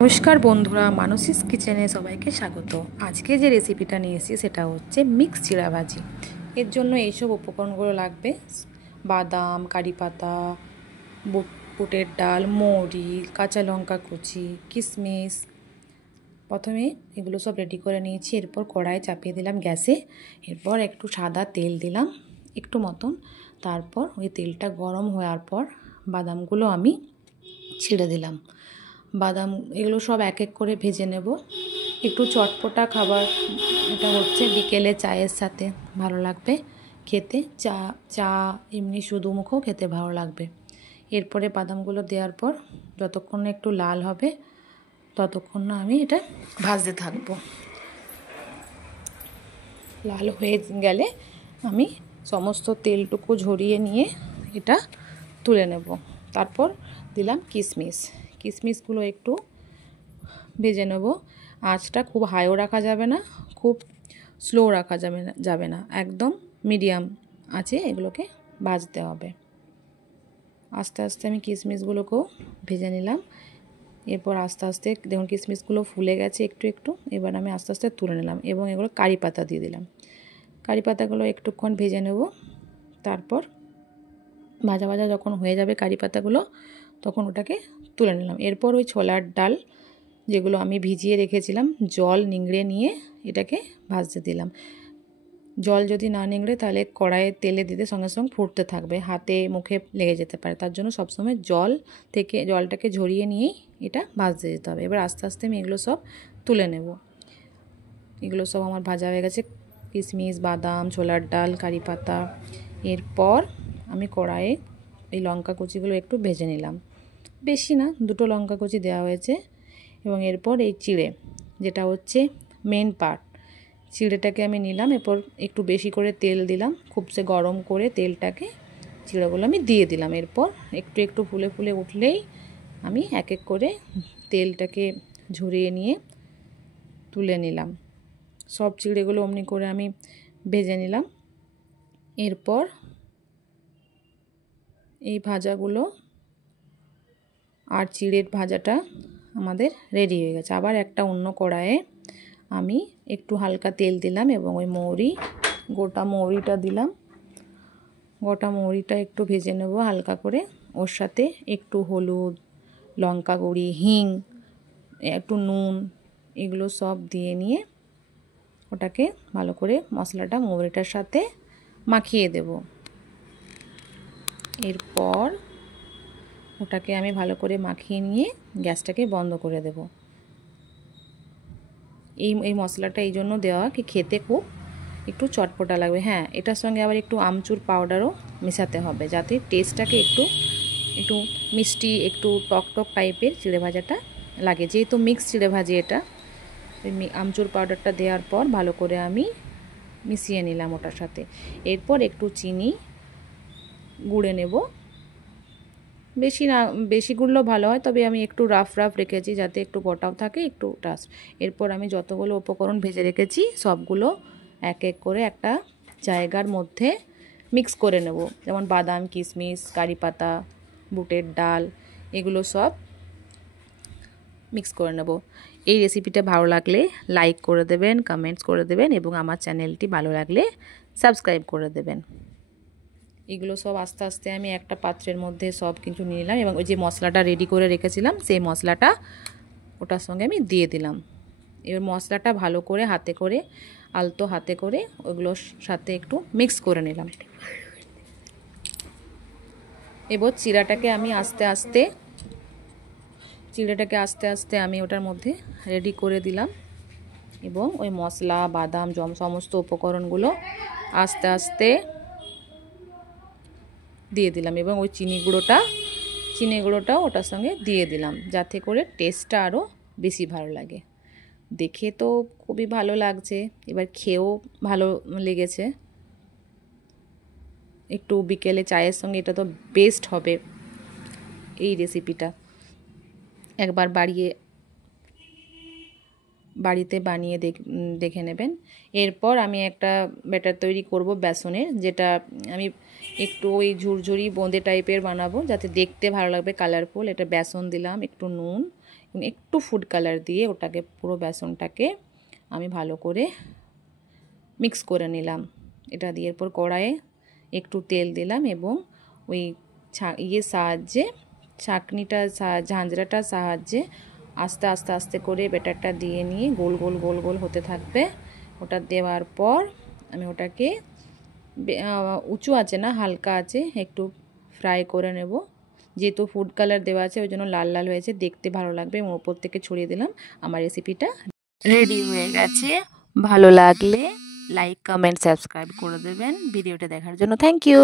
নমস্কার বন্ধুরা, মানসীস কিচেনে সবাইকে স্বাগত। আজকে যে রেসিপিটা নিয়ে এসেছি সেটা হচ্ছে মিক্স চিড়া ভাজি। এর জন্য এইসব উপকরণগুলো লাগবে: বাদাম, কারি পাতা, বুটের ডাল, মৌরি, কাঁচা লঙ্কা কুচি, কিশমিশ। প্রথমে এগুলো সব রেডি করে নিয়েছি। এরপর কড়াই চাপিয়ে দিলাম গ্যাসে। এরপর একটু সাদা তেল দিলাম একটু মতন। তারপর ওই তেলটা গরম হওয়ার পর বাদামগুলো আমি ছেড়ে দিলাম। বাদাম এগুলো সব এক এক করে ভেজে নেব। একটু চটপটা খাবার, এটা হচ্ছে বিকেলে চায়ের সাথে ভালো লাগবে খেতে। চা এমনি শুধু মুখেও খেতে ভালো লাগবে। এরপরে বাদামগুলো দেওয়ার পর যতক্ষণ না একটু লাল হবে ততক্ষণ না আমি এটা ভাজতে থাকবো। লাল হয়ে গেলে আমি সমস্ত তেলটুকু ঝরিয়ে নিয়ে এটা তুলে নেব। তারপর দিলাম কিশমিশগুলো একটু ভেজে নেব। আঁচটা খুব হাইও রাখা যাবে না, খুব স্লো রাখা যাবে না, একদম মিডিয়াম আছে এগুলোকে ভাজতে হবে। আস্তে আস্তে আমি কিশমিশগুলোকেও ভেজে নিলাম। এরপর আস্তে আস্তে দেখুন কিশমিশগুলো ফুলে গেছে একটু একটু। এবার আমি আস্তে আস্তে তুলে নিলাম এবং এগুলো কারি পাতা দিয়ে দিলাম। কারি পাতাগুলো একটুক্ষণ ভেজে নেব। তারপর ভাজা ভাজা যখন হয়ে যাবে কারি পাতাগুলো, তখন ওটাকে তুলে নিলাম। এরপর ওই ছোলার ডাল যেগুলো আমি ভিজিয়ে রেখেছিলাম, জল নিংড়ে নিয়ে এটাকে ভাজতে দিলাম। জল যদি না নিংড়ে তাহলে কড়াইয়ে তেলে দিতে সঙ্গে সঙ্গে ফুটতে থাকবে, হাতে মুখে লেগে যেতে পারে। তার জন্য সবসময় জলটাকে ঝরিয়ে নিয়েই এটা ভাজতে যেতে হবে। এবার আস্তে আস্তে আমি এগুলো সব তুলে নেব। এগুলো সব আমার ভাজা হয়ে গেছে, কিশমিশ, বাদাম, ছোলার ডাল, কারি পাতা। এরপর আমি কড়াইয়ে এই লঙ্কা কুচিগুলো একটু ভেজে নিলাম, বেশি না, 2টো লঙ্কা কুচি দেওয়া হয়েছে। এবং এরপর এই চিড়ে, যেটা হচ্ছে মেন পার্ট, চিড়েটাকে আমি নিলাম। এরপর একটু বেশি করে তেল দিলাম, খুবসে গরম করে তেলটাকে চিড়েগুলো আমি দিয়ে দিলাম। এরপর একটু একটু ফুলে ফুলে উঠলেই আমি এক এক করে তেলটাকে ঝরিয়ে নিয়ে তুলে নিলাম। সব চিড়েগুলো অমনি করে আমি ভেজে নিলাম। এরপর এই ভাজাগুলো আর চিড়ের ভাজাটা আমাদের রেডি হয়ে গেছে। আবার একটা অন্য কড়াইয়ে আমি একটু হালকা তেল দিলাম এবং ওই গোটা মৌরিটা দিলাম। গোটা মৌরিটা একটু ভেজে নেব হালকা করে। ওর সাথে একটু হলুদ, লঙ্কা গুঁড়ি, হিং, একটু নুন, এগুলো সব দিয়ে নিয়ে ওটাকে ভালো করে মশলাটা মৌরিটার সাথে মাখিয়ে দেব। এরপর ওটাকে আমি ভালো করে মাখিয়ে নিয়ে গ্যাসটাকে বন্ধ করে দেব। এই মশলাটা এই জন্য দেওয়া কি খেতে খুব একটু চটপটা লাগবে। হ্যাঁ, এটার সঙ্গে আবার একটু আমচুর পাউডারও মেশাতে হবে, যাতে টেস্টটাকে একটু মিষ্টি, একটু টক টাইপের চিড়ে ভাজাটা লাগে। যেহেতু মিক্স চিড়ে ভাজি এটা, আমচুর পাউডারটা দেওয়ার পর ভালো করে আমি মিশিয়ে নিলাম ওটার সাথে। এরপর একটু চিনি গুঁড়ে নেব, বেশি গুঁড়লেও ভালো হয়, তবে আমি একটু রাফ রেখেছি যাতে একটু গোটাও থাকে, একটু টাস। এরপর আমি যতগুলো উপকরণ ভেজে রেখেছি সবগুলো এক এক করে একটা জায়গার মধ্যে মিক্স করে নেব। যেমন বাদাম, কিশমিশ, কারি পাতা, বুটের ডাল, এগুলো সব মিক্স করে নেব। এই রেসিপিটা ভালো লাগলে লাইক করে দেবেন, কমেন্টস করে দেবেন এবং আমার চ্যানেলটি ভালো লাগলে সাবস্ক্রাইব করে দেবেন। এগুলো সব আস্তে আস্তে আমি একটা পাত্রের মধ্যে সব কিছু নিয়ে নিলাম এবং ওই যে মশলাটা রেডি করে রেখেছিলাম সেই মশলাটা ওটার সঙ্গে আমি দিয়ে দিলাম। এবার মশলাটা ভালো করে আলতো হাতে করে ওগুলোর সাথে একটু মিক্স করে নিলাম। এবার চিড়াটাকে আস্তে আস্তে আমি ওটার মধ্যে রেডি করে দিলাম এবং ওই মশলা, বাদাম, সমস্ত উপকরণগুলো আস্তে আস্তে দিয়ে দিলাম এবং ওই চিনি গুঁড়োটাও ওটার সঙ্গে দিয়ে দিলাম, যাতে করে টেস্টটা আরও বেশি ভালো লাগে। দেখে তো খুবই ভালো লাগছে, এবার খেয়েও ভালো লেগেছে। একটু বিকেলে চায়ের সঙ্গে এটা তো বেস্ট হবে। এই রেসিপিটা একবার বাড়িতে বানিয়ে দেখে নেবেন। এরপর আমি একটা ব্যাটার তৈরি করব বেসনের, যেটা আমি একটু ওই ঝুরঝুরি বোঁদে টাইপের বানাবো, যাতে দেখতে ভালো লাগবে, কালারফুল। এটা বেসন দিলাম, একটু নুন, একটু ফুড কালার দিয়ে ওটাকে পুরো বেসনটাকে আমি ভালো করে মিক্স করে নিলাম। এটা দিয়ে এরপর কড়াইয়ে একটু তেল দিলাম এবং ওই সাহায্যে ছাঁকনিটা ঝাঁঝরাটার সাহায্যে আস্তে আস্তে আস্তে করে ব্যাটারটা দিয়ে নিয়ে গোল গোল গোল গোল হতে থাকবে। ওটা দেওয়ার পর আমি ওটাকে উঁচু আছে না, হালকা আছে একটু ফ্রাই করে নেব। যেহেতু ফুড কালার দেওয়া আছে ওই জন্য লাল লাল হয়েছে, দেখতে ভালো লাগবে। এবং ওপর থেকে ছড়িয়ে দিলাম। আমার রেসিপিটা রেডি হয়ে গেছে। ভালো লাগলে লাইক, কমেন্ট, সাবস্ক্রাইব করে দেবেন। ভিডিওটা দেখার জন্য থ্যাংক ইউ।